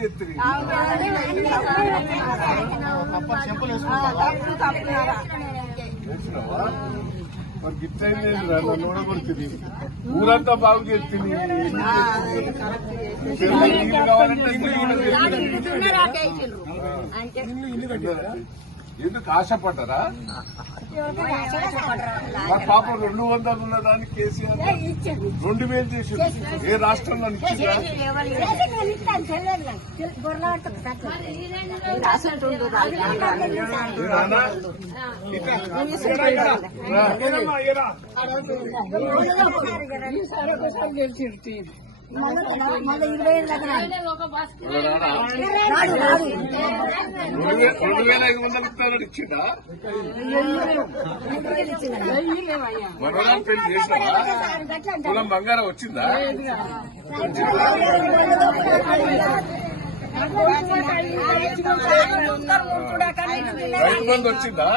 చేస్తుంది. మరి గిఫ్ట్ అయింది ఏంటిరా? నన్ను ఊరంతా బాగు చేస్తుంది. ఎందుకు ఆశపడ్డారా? మరి పాపం రెండు వందలు ఉన్న దానికి కేసీఆర్ రెండు వేలు చేసి ఏ రాష్ట్రంలో ఇచ్చిందా ఏ నాన్నా? రా. రెండు వేల ఐదు వందలు ఇస్తారని ఇచ్చిందా మనోరాలు పెళ్ళి చేసినా కులం బంగారం వచ్చిందా? రైతు బంధు వచ్చిందా?